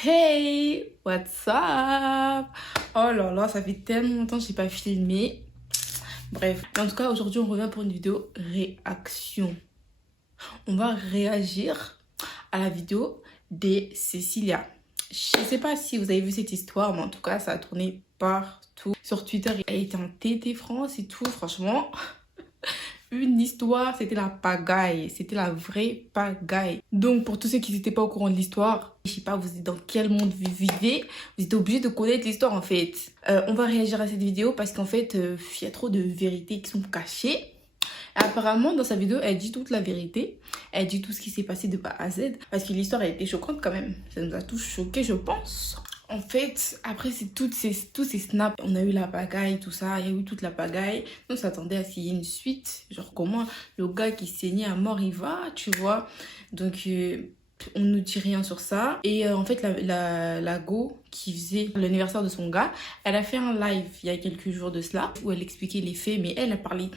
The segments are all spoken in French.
Hey, what's up? Oh là là, ça fait tellement longtemps que j'ai pas filmé. Bref, en tout cas, aujourd'hui, on revient pour une vidéo réaction. On va réagir à la vidéo de Cecilia. Je sais pas si vous avez vu cette histoire, mais en tout cas, ça a tourné partout. Sur Twitter, elle était en TT France et tout, franchement. Une histoire, c'était la pagaille, c'était la vraie pagaille. Donc pour tous ceux qui n'étaient pas au courant de l'histoire, je sais pas vous êtes dans quel monde vous vivez, vous êtes obligés de connaître l'histoire en fait. On va réagir à cette vidéo parce qu'en fait, il y a trop de vérités qui sont cachées. Apparemment, dans sa vidéo, elle dit toute la vérité. Elle dit tout ce qui s'est passé de A à Z. Parce que l'histoire a été choquante quand même. Ça nous a tous choqués, je pense. En fait, après, c'est tous ces snaps. On a eu la pagaille, tout ça. Il y a eu toute la pagaille. On s'attendait à ce qu'il y ait une suite. Genre, comment le gars qui saignait à mort, il va, tu vois. Donc, on ne dit rien sur ça. Et en fait, la go qui faisait l'anniversaire de son gars, elle a fait un live il y a quelques jours de cela où elle expliquait les faits. Mais elle a parlé...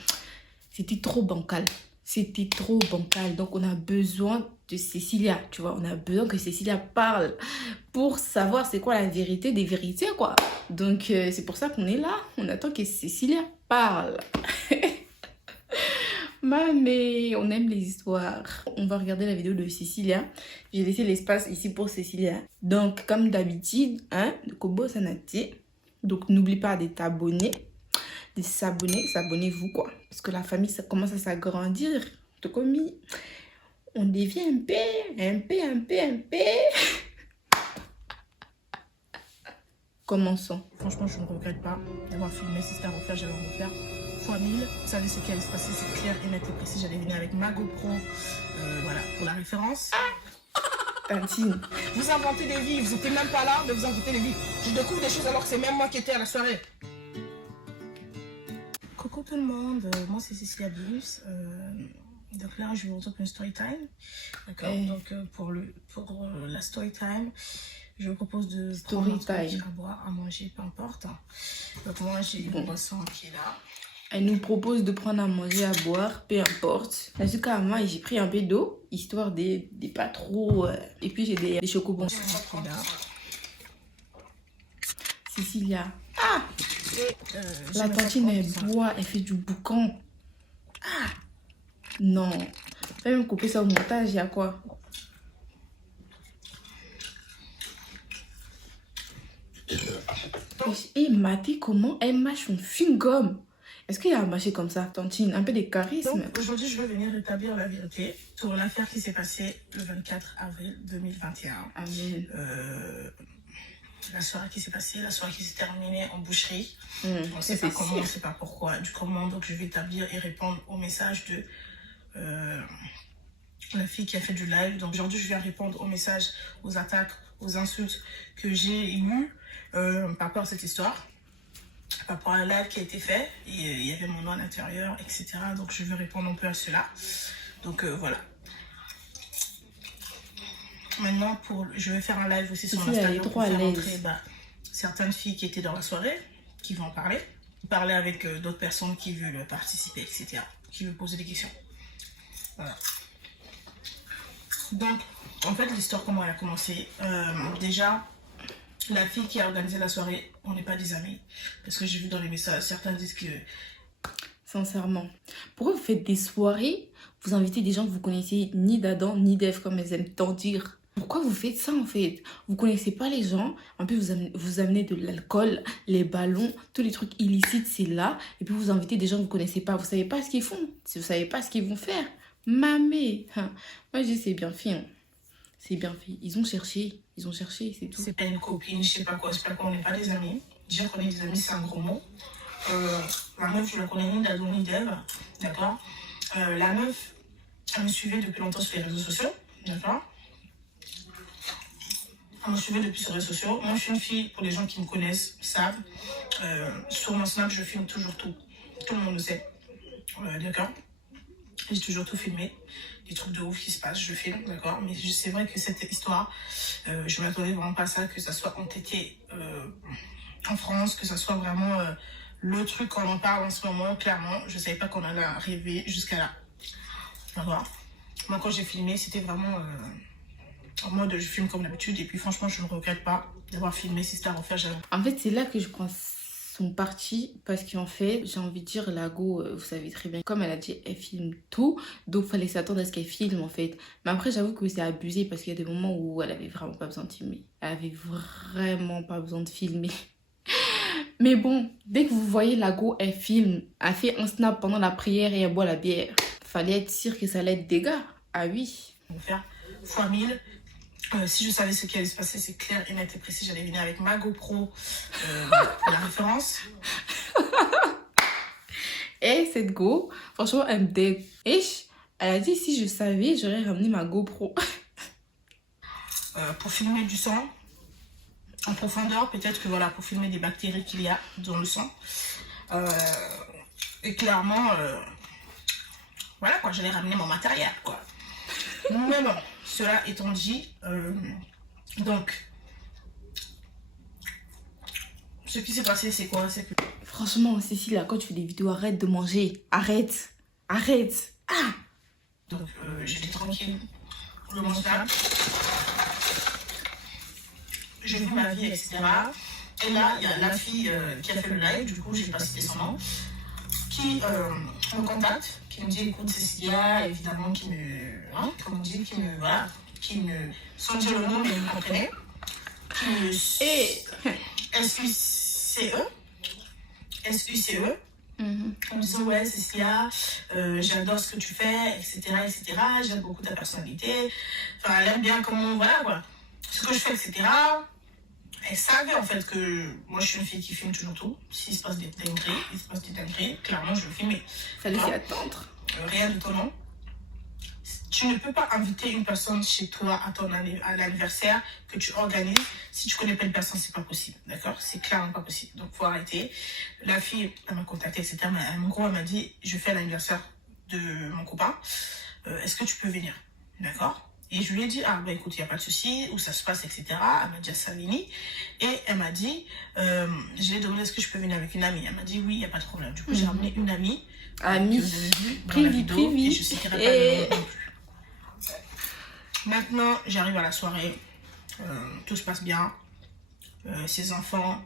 C'était trop bancal. C'était trop bancal. Donc, on a besoin de Cecilia, tu vois. On a besoin que Cecilia parle pour savoir c'est quoi la vérité des vérités, quoi. Donc, c'est pour ça qu'on est là. On attend que Cecilia parle. Mais on aime les histoires. On va regarder la vidéo de Cecilia. J'ai laissé l'espace ici pour Cecilia. Donc, comme d'habitude, hein, de Kobo Sanati. Donc, n'oublie pas de t'abonner. De s'abonner, s'abonnez-vous quoi. Parce que la famille, ça commence à s'agrandir. Tout comme on devient un peu. Commençons. Franchement, je ne regrette pas d'avoir filmé. Si c'était à refaire, j'allais refaire fois 1000. Vous savez ce qui allait se passer, c'est clair et net et précis. J'allais venir avec ma GoPro, voilà, pour la référence. Tantine. Vous inventez des vies, vous n'étiez même pas là, mais vous inventez des vies. Je découvre des choses alors que c'est même moi qui étais à la soirée. Coucou tout le monde, moi c'est Cecilia Bus. Donc là, je vous retrouve pour une story time. D'accord. Hey. Donc pour la story time, je vous propose de Story prendre un truc time. à boire, à manger, peu importe. Donc moi, j'ai une boisson qui est là. Elle nous propose de prendre à manger, à boire, peu importe. En tout cas, moi, j'ai pris un peu d'eau, histoire des pas trop... Et puis, j'ai des chocobons. Cecilia. Ah! La tantine, elle boit, elle fait du boucan. Ah! Non. Fais même couper ça au montage, il y a quoi? Et Maté, comment elle mâche son chewing-gum? Est-ce qu'il y a à mâcher comme ça, tantine? Un peu de charisme. Donc aujourd'hui, je vais venir rétablir la vérité sur l'affaire qui s'est passée le 24 avril 2021. Amen. La soirée qui s'est passée, la soirée qui s'est terminée en boucherie. On ne sait c'est pas comment, sûr. on ne sait pas pourquoi, du comment. Donc je vais établir et répondre au message de la fille qui a fait du live. Donc aujourd'hui, je viens répondre aux messages, aux attaques, aux insultes que j'ai eues par rapport à cette histoire. Par rapport à la live qui a été fait, et il y avait mon nom à l'intérieur, etc. Donc je vais répondre un peu à cela. Donc voilà. Maintenant, je vais faire un live aussi sur Instagram pour faire entrer certaines filles qui étaient dans la soirée, qui vont en parler. Parler avec d'autres personnes qui veulent participer, etc. Qui veulent poser des questions. Voilà. Donc, en fait, l'histoire, comment elle a commencé. Déjà, la fille qui a organisé la soirée, on n'est pas des amis. Parce que j'ai vu dans les messages, certains disent que... Sincèrement. Pourquoi vous faites des soirées, vous invitez des gens que vous connaissez ni d'Adam ni d'Ève, comme elles aiment tant dire? Pourquoi vous faites ça en fait? Vous connaissez pas les gens, en plus vous amenez de l'alcool, les ballons, tous les trucs illicites, c'est là. Et puis vous invitez des gens que vous connaissez pas, vous savez pas ce qu'ils font, vous savez pas ce qu'ils vont faire. Mamé, hein. Moi je dis c'est bien fait, hein. C'est bien fait. Ils ont cherché, c'est tout. C'est pas une copine, je sais pas quoi, c'est pas qu'on n'est pas des amis. Dire qu'on est des amis, c'est un gros mot. La meuf, je la connais ni d'Adam ni d'Ève, d'accord. La meuf, elle me suivait depuis longtemps sur les réseaux sociaux, d'accord. Elle me suivait depuis sur les réseaux sociaux. Moi, je suis une fille, pour les gens qui me connaissent, savent. Sur mon Snap, je filme toujours tout. Tout le monde le sait, d'accord. J'ai toujours tout filmé. Des trucs de ouf qui se passent, je filme, d'accord. Mais c'est vrai que cette histoire, je m'attendais vraiment pas à ça, que ça soit entêté en France, que ça soit vraiment le truc qu'on en parle en ce moment, clairement. Je savais pas qu'on allait arriver jusqu'à là. D'accord. Moi, quand j'ai filmé, c'était vraiment en mode je filme comme d'habitude. Et puis franchement, je ne regrette pas d'avoir filmé. Si c'était à refaire, j'avais... En fait, c'est là que je prends son parti parce qu'en fait, j'ai envie de dire, la go, vous savez très bien, comme elle a dit, elle filme tout, donc fallait s'attendre à ce qu'elle filme en fait. Mais après, j'avoue que c'est abusé parce qu'il y a des moments où elle avait vraiment pas besoin de filmer. Elle avait vraiment pas besoin de filmer. Mais bon, dès que vous voyez la go, elle filme, elle fait un snap pendant la prière et elle boit la bière. Fallait être sûr que ça allait être des gars. Ah oui. Faire fois 1000. Si je savais ce qui allait se passer, c'est clair et net et précis. J'allais venir avec ma GoPro pour la référence. Et cette go, franchement, elle me dégue. Et elle a dit si je savais, j'aurais ramené ma GoPro. Pour filmer du sang en profondeur, peut-être que voilà, pour filmer des bactéries qu'il y a dans le sang. Et clairement, voilà quoi, j'allais ramener mon matériel quoi. Mais bon, cela étant dit, donc, ce qui s'est passé, c'est quoi? C'est que... Franchement, Cécile, là, quand tu fais des vidéos, arrête de manger. Arrête. Arrête. Ah. Donc, j'étais tranquille. Le montage. J'ai vu ma vie, etc. Et là, il y a la fille qui a fait le live, du coup, j'ai pas cité son nom, qui me contacte, qui me dit écoute Cécilia, évidemment, qui me. Hein, comment on dit, voilà, qui me. Sans dire le nom, mais vous comprenez. Qui me. SUCE. SUCE. En me disant ouais Cécilia, j'adore ce que tu fais, etc. J'aime beaucoup ta personnalité. Enfin, elle aime bien comment, voilà quoi. Ce que je fais, etc. Elle savait en fait que moi je suis une fille qui filme toujours tout. S'il se passe des dingueries, clairement je le filme. Fallait s'y attendre. Rien de étonnant. Tu ne peux pas inviter une personne chez toi à l'anniversaire que tu organises. Si tu connais pas une personne, c'est pas possible. D'accord? C'est clairement pas possible. Donc faut arrêter. La fille, elle m'a contacté, etc. En gros, elle m'a dit je fais l'anniversaire de mon copain. Est-ce que tu peux venir? D'accord? Et je lui ai dit, ah bah écoute, il n'y a pas de souci, où ça se passe, etc. Elle m'a dit à Savigny. Et elle m'a dit, je lui ai demandé est-ce que je peux venir avec une amie. Elle m'a dit oui, il n'y a pas de problème. Du coup, j'ai ramené une amie. Amie. Que vous avez vu dans la vidéo. Et je citerai pas le nom non plus. Maintenant, j'arrive à la soirée. Tout se passe bien. Ses enfants,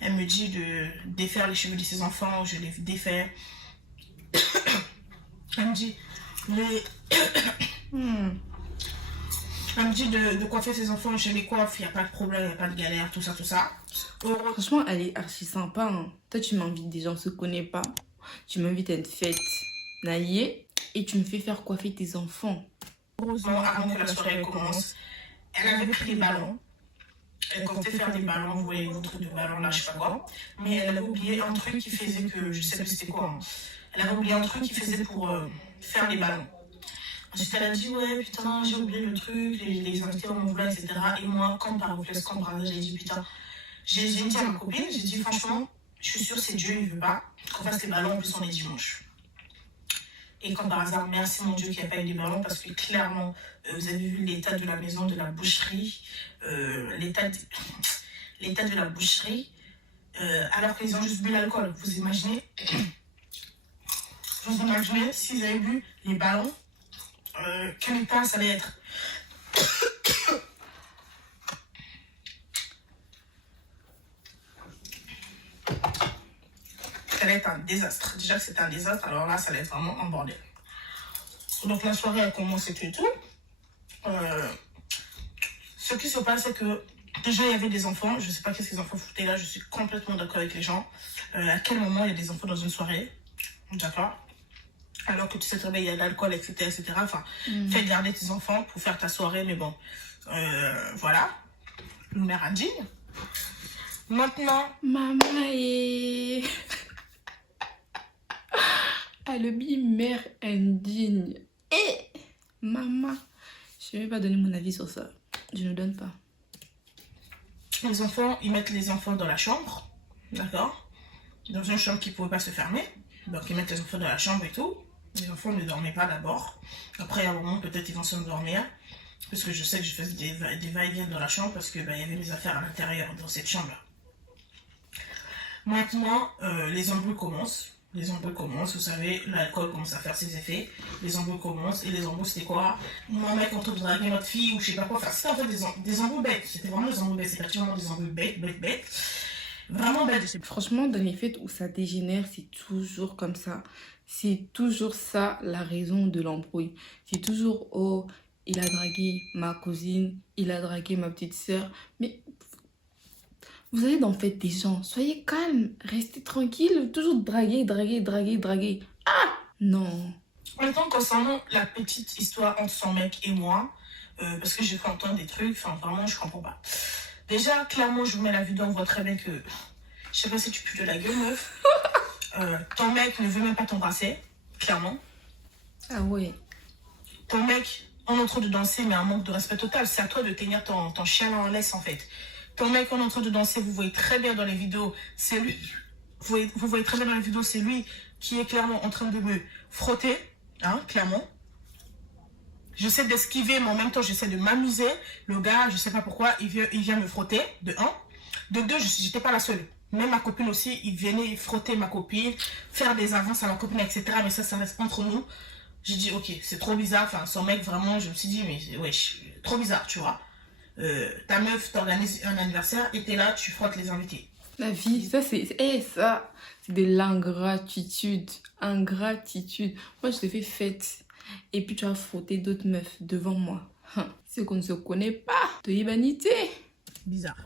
elle me dit de défaire les cheveux de ses enfants. Je les défais. Elle me dit, elle me dit de coiffer ses enfants, je les coiffe, il n'y a pas de problème, il n'y a pas de galère, tout ça, tout ça. Franchement, elle est archi sympa. Hein. Toi, tu m'invites des gens, on ne se connaît pas. Tu m'invites à une fête, naïe, et tu me fais faire coiffer tes enfants. Heureusement, avant que la soirée commence, elle avait pris des ballons. Elle comptait faire des ballons, vous voyez, vos trucs de ballons là, je sais pas quoi. Mais elle avait oublié un truc qui faisait que, je sais pas c'était quoi. Hein. Elle avait oublié un truc qui faisait pour faire les ballons. Ensuite, elle a dit, ouais, putain, j'ai oublié le truc, les invités m'ont voulu, etc. Et moi, comme par réflexe, comme par hasard, j'ai dit, putain, j'ai dit à ma copine, j'ai dit, franchement, je suis sûre que c'est Dieu, il veut pas qu'on fasse les ballons, en plus on est dimanche. Et comme par hasard, merci mon Dieu qu'il n'y a pas eu des ballons, parce que clairement, vous avez vu l'état de la maison, de la boucherie, l'état de la boucherie, alors qu'ils ont juste bu l'alcool. Vous imaginez s'ils avaient bu les ballons, quel état ça allait être. Ça allait être un désastre. Déjà que c'était un désastre, alors là, ça allait être vraiment un bordel. Donc la soirée a commencé et tout. Ce qui se passe, c'est que déjà, il y avait des enfants. Je ne sais pas qu'est-ce que les enfants foutaient là. Je suis complètement d'accord avec les gens. À quel moment il y a des enfants dans une soirée? D'accord? Alors que tu sais très bien, il y a de l'alcool, etc. Enfin, fais garder tes enfants pour faire ta soirée. Mais bon, voilà. Une mère indigne. Maintenant... Maman est... Ah, le mère indigne. Et maman, je ne vais pas donner mon avis sur ça. Je ne donne pas. Les enfants, ils mettent les enfants dans la chambre. D'accord? Dans une chambre qui ne pouvait pas se fermer. Donc, ils mettent les enfants dans la chambre et tout. Les enfants ne dormaient pas d'abord. Après, à un moment, peut-être ils vont s'endormir. Parce que je sais que je faisais des va-et-vient dans la chambre parce qu'il y avait mes affaires à l'intérieur, dans cette chambre-là. Maintenant, les embrouilles commencent. Les embrouilles commencent, vous savez, l'alcool commence à faire ses effets. Les embrouilles commencent, et les embrouilles c'était quoi? Mon mec en train de draguer notre fille, ou je sais pas quoi. Enfin, c'était en fait des embrouilles bêtes. C'était vraiment des embrouilles bêtes. C'était actuellement des embrouilles bêtes. Vraiment bêtes. Franchement, dans les fêtes où ça dégénère, c'est toujours comme ça. C'est toujours ça la raison de l'embrouille. C'est toujours, oh, il a dragué ma cousine, il a dragué ma petite sœur. Mais vous allez dans fête des gens, soyez calme, restez tranquille, toujours draguer. Ah non. En même temps, concernant la petite histoire entre son mec et moi, parce que j'ai fait entendre des trucs, enfin vraiment, je comprends pas. Déjà, clairement, je vous mets la vidéo, on voit très bien que, je sais pas si tu pues de la gueule, meuf. Ton mec ne veut même pas t'embrasser, clairement. Ah ouais. Ton mec, on est en train de danser, mais un manque de respect total. C'est à toi de tenir ton chien en laisse, en fait. Ton mec, on est en train de danser, vous voyez très bien dans les vidéos, c'est lui. Vous voyez très bien dans les vidéos, c'est lui qui est clairement en train de me frotter, hein, clairement. J'essaie d'esquiver, mais en même temps, j'essaie de m'amuser. Le gars, je sais pas pourquoi, il vient me frotter, de un. De deux, j'étais pas la seule. Même ma copine aussi, il venait frotter ma copine, faire des avances à ma copine, etc. Mais ça reste entre nous. J'ai dit, ok, c'est trop bizarre. Enfin, son mec, vraiment, je me suis dit, mais wesh, trop bizarre, tu vois. Ta meuf t'organise un anniversaire et t'es là, tu frottes les invités. La vie, ça c'est de l'ingratitude. Ingratitude. Moi, je te fais fête. Et puis tu as frotté d'autres meufs devant moi. C'est qu'on ne se connaît pas. De l'humanité. Bizarre.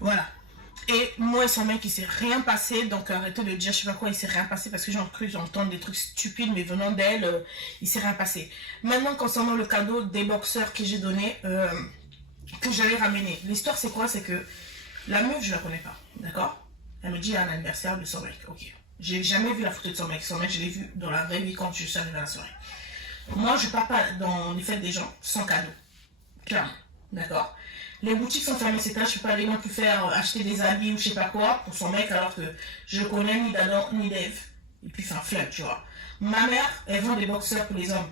Voilà. Et moi et son mec, il s'est rien passé. Donc arrêtez de dire je sais pas quoi, il s'est rien passé. Parce que j'ai cru j'entends des trucs stupides, mais venant d'elle, il s'est rien passé. Maintenant, concernant le cadeau des boxeurs que j'ai donné, que j'allais ramener. L'histoire c'est quoi? C'est que la meuf, je la connais pas. D'accord? Elle me dit à l'anniversaire de son mec. Ok. J'ai jamais vu la photo de son mec. Son mec, je l'ai vu dans la vraie vie quand je suis arrivée à la soirée. Moi, je pars pas dans les fêtes des gens sans cadeau. Clairement. D'accord? Les boutiques sont fermées, etc. Je peux pas aller non plus faire acheter des habits ou je sais pas quoi pour son mec alors que je connais ni d'Adam ni d'Eve. Et puis, enfin, flemme, tu vois. Ma mère, elle vend des boxeurs pour les hommes.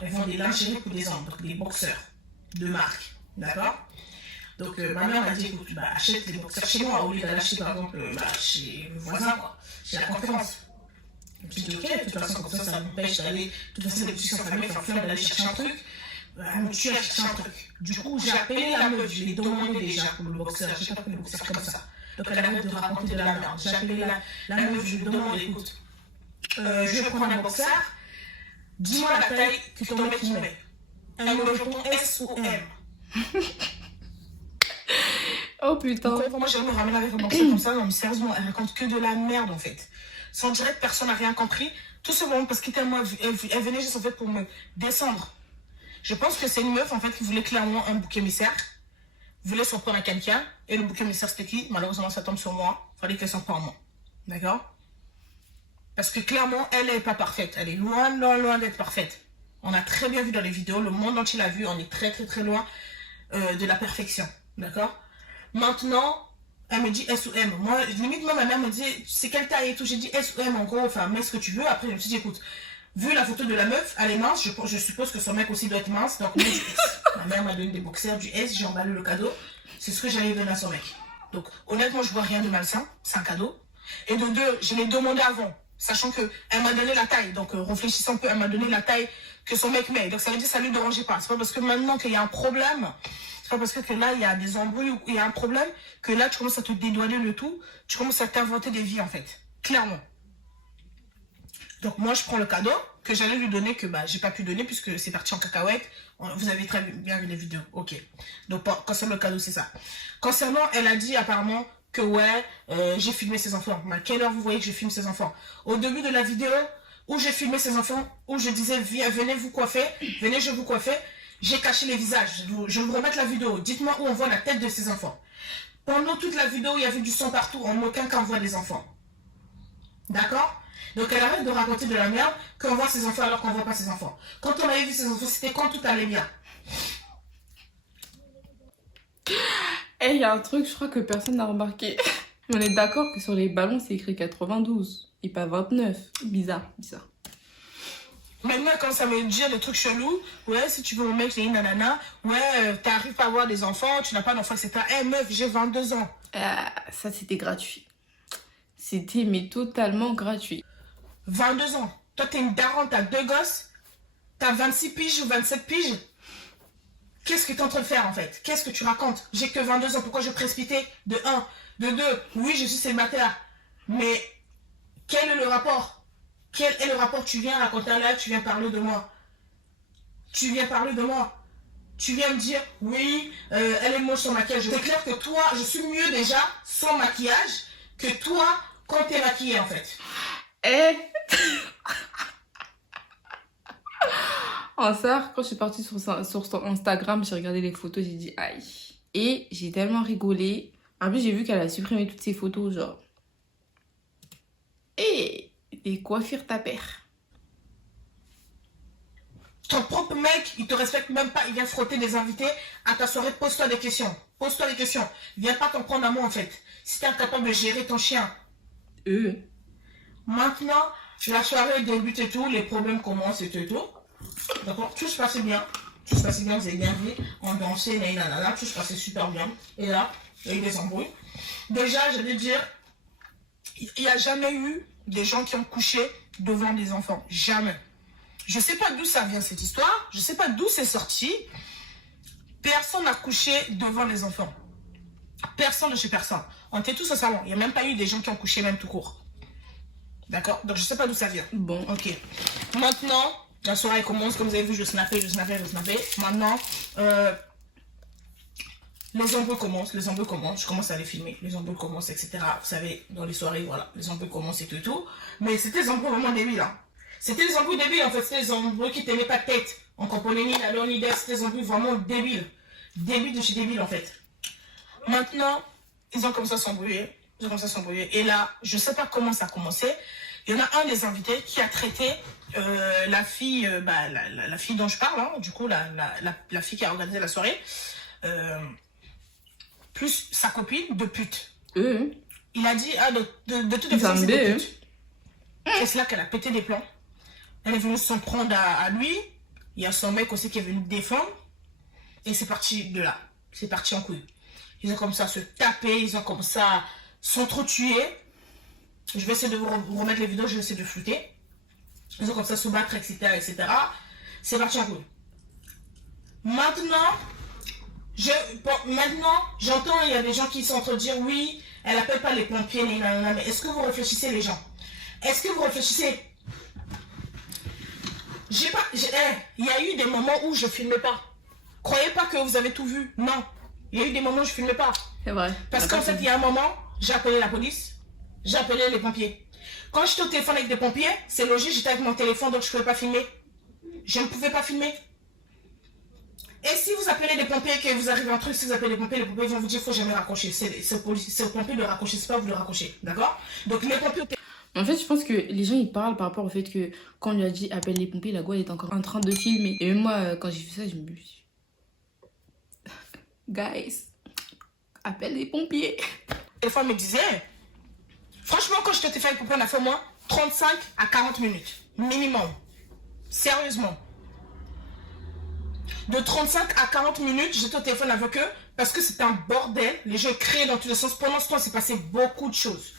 Elle vend des lingeries pour les hommes. Donc, des boxeurs de marque. D'accord? Donc, ma mère m'a dit, écoute, bah, achète les boxeurs chez moi au lieu d'aller acheter, par exemple, chez le voisin, quoi. Chez la conférence. Je me suis dit, ok, de toute façon, comme ça m'empêche d'aller. De toute façon, les boutiques sont fermées, enfin, flemme d'aller chercher un truc. Elle me tue à chercher un truc. Du coup, j'ai appelé la meuf, je l'ai demandé déjà pour le boxeur. J'ai pas pris le boxeur comme ça. Donc, elle arrête de raconter de la merde. J'ai appelé la meuf, je lui demande, écoute, je vais prendre un boxeur. Dis-moi la taille que ton mec me met. Elle me répond S ou M. Oh putain. Donc, moi, je me ramène avec un boxeur comme ça. Non, mais sérieusement, elle raconte que de la merde en fait. Sans direct, personne n'a rien compris. Tout simplement parce qu'elle venait juste en fait pour me descendre. Je pense que c'est une meuf en fait qui voulait clairement un bouc émissaire, voulait s'en prendre à quelqu'un, et le bouc émissaire c'était qui? Malheureusement ça tombe sur moi, fallait qu'elle s'en prenne moi. D'accord? Parce que clairement elle n'est pas parfaite, elle est loin d'être parfaite. On a très bien vu dans les vidéos, le monde entier l'a vu, on est très loin de la perfection. D'accord? Maintenant, elle me dit S ou M. Moi, limite, moi, ma mère me dit c'est quelle taille et tout. J'ai dit S ou M en gros, enfin mets ce que tu veux. Après je me suis dit écoute, vu la photo de la meuf, elle est mince, je suppose que son mec aussi doit être mince. Donc, moi, du S. Ma mère m'a donné des boxers du S, j'ai emballé le cadeau. C'est ce que j'allais donner à son mec. Donc, honnêtement, je vois rien de malsain. C'est un cadeau. Et de deux, je l'ai demandé avant, sachant qu'elle m'a donné la taille. Donc, réfléchissant un peu, elle m'a donné la taille que son mec met. Donc, ça veut dire que ça ne lui dérangeait pas. C'est pas parce que maintenant qu'il y a un problème, c'est pas parce que là, il y a des embrouilles ou il y a un problème que là, tu commences à te dédouaner le tout. Tu commences à t'inventer des vies, en fait. Clairement. Donc moi je prends le cadeau que j'allais lui donner, que bah j'ai pas pu donner puisque c'est parti en cacahuète. Vous avez très bien vu les vidéos. Ok. Donc concernant le cadeau c'est ça. Concernant, elle a dit apparemment que ouais, j'ai filmé ses enfants. Mais à quelle heure vous voyez que je filme ses enfants? Au début de la vidéo où j'ai filmé ses enfants, où je disais venez vous coiffer, venez je vous coiffer, j'ai caché les visages. Je vais vous remettre la vidéo. Dites-moi où on voit la tête de ses enfants. Pendant toute la vidéo, il y avait du sang partout. En aucun cas on voit des enfants. D'accord? Donc elle arrête de raconter de la merde qu'on voit ses enfants alors qu'on voit pas ses enfants. Quand on avait vu ses enfants, c'était quand tout allait bien. Et il y a un truc, je crois que personne n'a remarqué. On est d'accord que sur les ballons, c'est écrit 92 et pas 29. Bizarre. Maintenant, quand ça me dit des trucs chelous, ouais, si tu veux mon mec, j'ai une nanana, ouais, t'arrives pas à avoir des enfants, tu n'as pas d'enfants, etc. Eh meuf, j'ai 22 ans. Ça, c'était gratuit. C'était mais totalement gratuit. 22 ans. Toi, t'es une daronne, t'as 2 gosses. T'as 26 piges ou 27 piges. Qu'est-ce que t'es en train de faire, en fait? Qu'est-ce que tu racontes? J'ai que 22 ans. Pourquoi je précipitais? De 1. De 2. Oui, je suis célibataire. Mais quel est le rapport? Quel est le rapport? Tu viens raconter un live, tu viens parler de moi. Tu viens parler de moi. Tu viens me dire, oui, elle est moche sans maquillage. C'est clair que toi, je suis mieux déjà sans maquillage que toi quand t'es maquillée, en fait. Eh En ça, quand je suis partie sur son Instagram, j'ai regardé les photos, j'ai dit aïe. Et j'ai tellement rigolé. En plus, j'ai vu qu'elle a supprimé toutes ses photos, genre. Et les coiffures ta père. Ton propre mec, il te respecte même pas, il vient frotter des invités à ta soirée, pose-toi des questions. Pose-toi des questions. Viens pas t'en prendre à moi, en fait. Si t'es incapable de gérer ton chien. Maintenant, la soirée débute et tout, les problèmes commencent et tout. D'accord? Tout se passait bien. Tout se passait bien, vous avez bien vu. On dansait, nanana, tout se passait super bien. Et là, il y a eu des embrouilles. Déjà, je vais dire, il n'y a jamais eu des gens qui ont couché devant des enfants. Jamais. Je ne sais pas d'où ça vient cette histoire. Je ne sais pas d'où c'est sorti. Personne n'a couché devant les enfants. Personne de chez personne. On était tous au salon. Il n'y a même pas eu des gens qui ont couché même tout court. D'accord? Donc je ne sais pas d'où ça vient. Bon. Ok. Maintenant, la soirée commence. Comme vous avez vu, je snappais. Maintenant, les embrouilles commencent. Je commence à les filmer. Les embrouilles commencent, etc. Vous savez, dans les soirées, voilà. Les embrouilles commencent et tout. Mais c'était des embrouilles vraiment débiles. Hein. C'était des embrouilles débiles, en fait. C'était des embrouilles qui tenaient pas de tête. On comprenait ni la loi ni d'air. C'était des embrouilles vraiment débiles. Débiles de chez débiles, en fait. Maintenant, ils ont commencé à s'embrouiller. Et là, je ne sais pas comment ça a commencé. Il y en a un des invités qui a traité la fille, la fille dont je parle, hein, du coup, la fille qui a organisé la soirée, plus sa copine de pute. Il a dit, de toute façon, c'est des putes. Et c'est là qu'elle a pété des plombs. Elle est venue s'en prendre à lui. Il y a son mec aussi qui est venu défendre. Et c'est parti de là. C'est parti en couille. Ils ont comme ça se taper. Ils ont comme ça s'entretuer. Je vais essayer de vous remettre les vidéos. Je vais essayer de flouter. Ils ont comme ça se battre, etc. C'est parti en couille. Maintenant, j'entends, il y a des gens qui sont en train de dire, oui, elle appelle pas les pompiers, mais est-ce que vous réfléchissez, les gens? Est-ce que vous réfléchissez? Il y a eu des moments où je filmais pas. Croyez pas que vous avez tout vu. Non. Il y a eu des moments où je filmais pas. C'est vrai. Parce qu'en fait, il y a un moment, j'ai appelé la police, j'ai appelé les pompiers. Quand j'étais au téléphone avec des pompiers, c'est logique, j'étais avec mon téléphone, donc je ne pouvais pas filmer. Je ne pouvais pas filmer. Et si vous appelez des pompiers, que vous arrivez un truc, si vous appelez les pompiers vont vous dire qu'il ne faut jamais raccrocher. C'est au pompier de raccrocher, c'est pas vous de raccrocher. D'accord? Donc les pompiers... En fait, je pense que les gens, ils parlent par rapport au fait que quand on lui a dit appelle les pompiers, la go, elle est encore en train de filmer. Et même moi, quand j'ai fait ça, je me suis dit, guys, appelle les pompiers. Les femmes me disaient, franchement, quand je t'ai fait avec pompier, on a fait au moins 35 à 40 minutes. Minimum. Sérieusement. De 35 à 40 minutes, j'étais au téléphone avec eux parce que c'était un bordel. Les gens criaient dans tous les sens. Pendant ce temps, il s'est passé beaucoup de choses.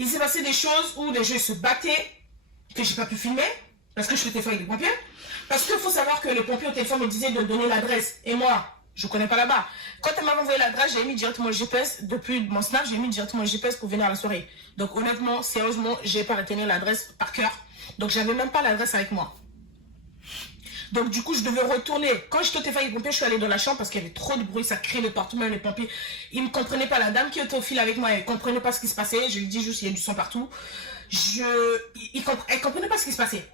Il s'est passé des choses où les gens se battaient, que j'ai pas pu filmer, parce que je suis au téléphone avec les pompiers. Parce qu'il faut savoir que les pompiers au téléphone me disaient de donner l'adresse. Et moi, je connais pas là-bas. Quand elle m'a envoyé l'adresse, j'ai mis directement le GPS. Depuis mon Snap, j'ai mis directement le GPS pour venir à la soirée. Donc honnêtement, sérieusement, j'ai pas retenu l'adresse par cœur. Donc j'avais même pas l'adresse avec moi. Donc du coup, je devais retourner. Quand j'étais au téléphone avec les pompiers, je suis allée dans la chambre parce qu'il y avait trop de bruit, ça criait de partout, même les pompiers. Ils ne comprenaient pas. La dame qui était au fil avec moi, elle ne comprenait pas ce qui se passait. Je lui dis juste, il y a du sang partout. Elle ne comprenait pas ce qui se passait.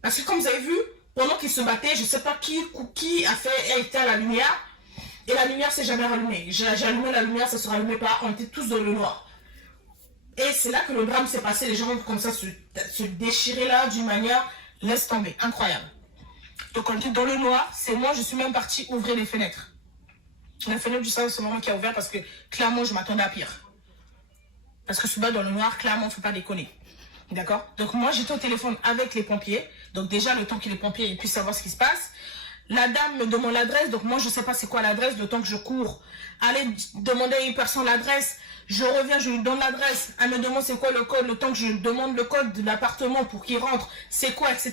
Parce que comme vous avez vu, pendant qu'ils se battaient, je ne sais pas qui a fait, elle était à la lumière. Et la lumière s'est jamais rallumée. J'ai allumé la lumière, ça ne se rallumait pas. On était tous dans le noir. Et c'est là que le drame s'est passé. Les gens vont comme ça se déchirer là d'une manière, laisse tomber. Incroyable. Donc on était dans le noir, c'est moi, je suis même partie ouvrir les fenêtres. La fenêtre du salon, c'est moi qui a ouvert parce que clairement, je m'attendais à pire. Parce que se battre dans le noir, clairement, il ne faut pas déconner. D'accord? Donc moi, j'étais au téléphone avec les pompiers. Donc déjà, le temps que les pompiers puissent savoir ce qui se passe. La dame me demande l'adresse, donc moi je sais pas c'est quoi l'adresse, le temps que je cours. Aller demander à une personne l'adresse, je reviens, je lui donne l'adresse. Elle me demande c'est quoi le code, le temps que je demande le code de l'appartement pour qu'il rentre, c'est quoi, etc.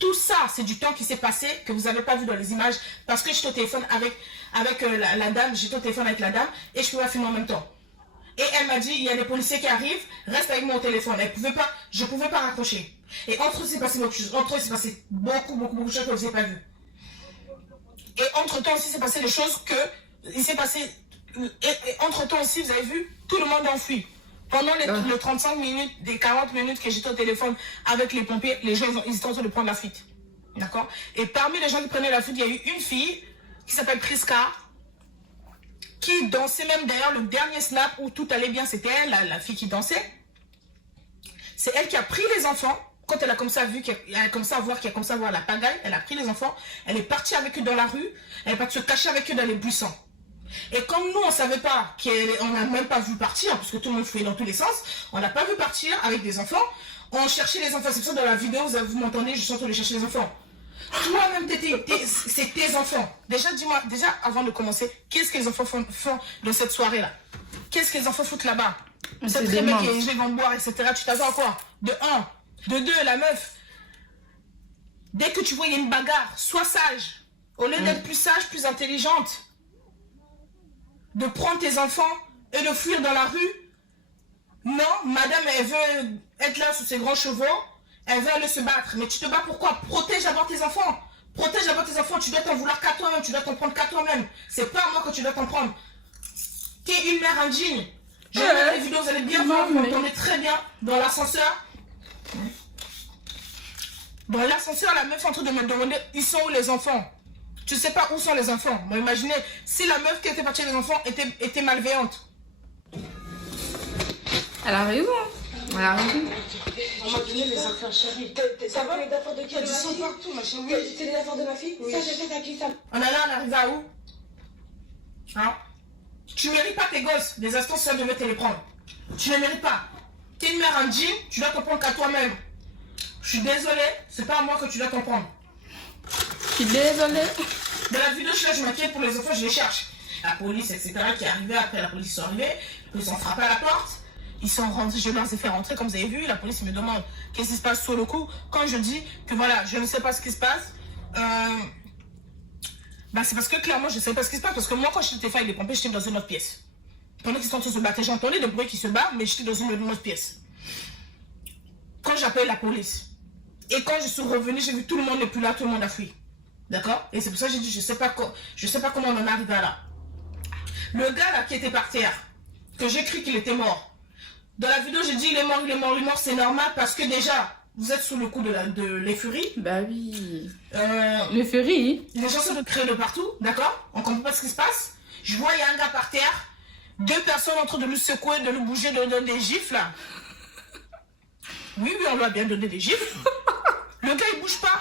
Tout ça, c'est du temps qui s'est passé, que vous n'avez pas vu dans les images, parce que j'étais au téléphone avec la dame, j'étais au téléphone avec la dame, et je pouvais filmer en même temps. Et elle m'a dit, il y a des policiers qui arrivent, reste avec moi au téléphone. Je ne pouvais pas raccrocher. Et entre eux, c'est passé beaucoup de choses. Entre eux, c'est passé beaucoup de choses que vous n'avez pas vues. Et entre-temps aussi, c'est passé des choses que... Il s'est passé... Et entre-temps aussi, vous avez vu, tout le monde enfuit. Pendant les 35 minutes, les 40 minutes que j'étais au téléphone avec les pompiers, les gens, ils étaient en train de prendre la fuite. D'accord? Et parmi les gens qui prenaient la fuite, il y a eu une fille qui s'appelle Priska, qui dansait même d'ailleurs le dernier snap où tout allait bien, c'était elle, la fille qui dansait. C'est elle qui a pris les enfants. Quand elle a comme ça vu, qu'elle a comme ça à voir, qu'elle a comme ça à voir la pagaille, elle a pris les enfants, elle est partie avec eux dans la rue, elle est partie se cacher avec eux dans les buissons. Et comme nous, on ne savait pas, on n'a même pas vu partir, parce que tout le monde fouillait dans tous les sens, on n'a pas vu partir avec des enfants, on cherchait les enfants. C'est pour ça dans la vidéo, vous m'entendez, je suis en train de chercher les enfants. Toi-même, c'est tes enfants. Déjà, dis-moi, avant de commencer, qu'est-ce que les enfants font dans cette soirée-là? Qu'est-ce que les enfants foutent là-bas? Cette très mec qui vont boire, etc. Tu t'attends à quoi? De 1, de 2, la meuf. Dès que tu vois, il y a une bagarre, sois sage. Au lieu d'être plus sage, plus intelligente. De prendre tes enfants et de fuir dans la rue. Non, madame, elle veut être là sous ses grands chevaux. Elle veut aller se battre. Mais tu te bats pourquoi? Protège d'abord tes enfants. Protège d'abord tes enfants. Tu dois t'en vouloir qu'à toi-même. Tu dois t'en prendre qu'à toi-même. C'est pas à moi que tu dois t'en prendre. T'es une mère indigne. Je regarde les vidéos, vous allez bien voir. Vous m'entendez très bien. Dans l'ascenseur. Dans l'ascenseur, la meuf est en train de me demander ils sont où les enfants? Tu sais pas où sont les enfants. Moi, imaginez si la meuf qui était partie avec les enfants était malveillante. Elle a raison. Elle a raison. On m'a donné les affaires, chérie. Ça va? Les affaires de qui? Ils sont partout, ma chérie. Oui. C'est les affaires de ma fille? Oui. Ça, j'ai fait à qui ça? On arrive à où? Hein? Tu mérites pas tes gosses. Des instances, ça devait te les prendre. Tu ne mérites pas. T'es une mère indigne, tu dois t'en prendre qu'à toi-même. Je suis désolée, c'est pas à moi que tu dois t'en prendre. Je suis désolée. Dans la vidéo, je m'inquiète pour les enfants, je les cherche. La police, etc., qui est arrivée, après la police sont arrivés, ils ont frappé à la porte. Ils sont rentrés, je leur ai fait rentrer, comme vous avez vu. La police me demande qu'est-ce qui se passe sur le coup. Quand je dis que voilà, je ne sais pas ce qui se passe, c'est parce que clairement, je ne sais pas ce qui se passe. Parce que moi, quand j'étais fait avec les pompiers, j'étais dans une autre pièce. Pendant qu'ils sont en train de se battre, j'entendais des bruits qui se battent, mais j'étais dans une autre pièce. Quand j'appelle la police, et quand je suis revenue, j'ai vu tout le monde n'est plus là, tout le monde a fui. D'accord? Et c'est pour ça que j'ai dit, je sais pas comment on en est arrivé là. Le gars là qui était par terre, que j'ai cru qu'il était mort. Dans la vidéo, j'ai dit il est mort, c'est normal parce que déjà, vous êtes sous le coup de l'euphorie. Bah oui. L'euphorie. Les gens sont de créer de partout, d'accord? On comprend pas ce qui se passe. Je vois, il y a un gars par terre, 2 personnes en train de lui secouer, de lui bouger, de lui donner des gifles là. Oui, on lui a bien donné des gifles. Le gars, il bouge pas.